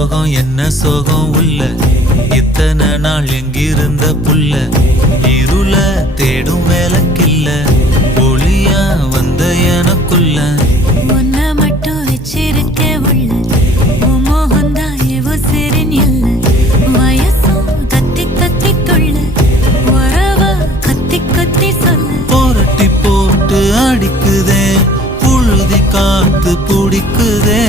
சோகம் என்ன சோகம் உள்ள இத்தனை நாள் எங்கிருந்த புல்ல இருள தேடும் வேலைக்கில்ல ஒளியா வந்த எனக்குள்ள உன்னை மட்டும் வச்சிருக்க உள்ள உன் மோகந்தான் எவோ சிறின் எல்ல வயசும் கத்தி கத்தி கொள்ள உறவ கத்தி கத்தி சொல்ல போரட்டி போட்டு அடிக்குதே புழுதி காத்து பிடிக்குதே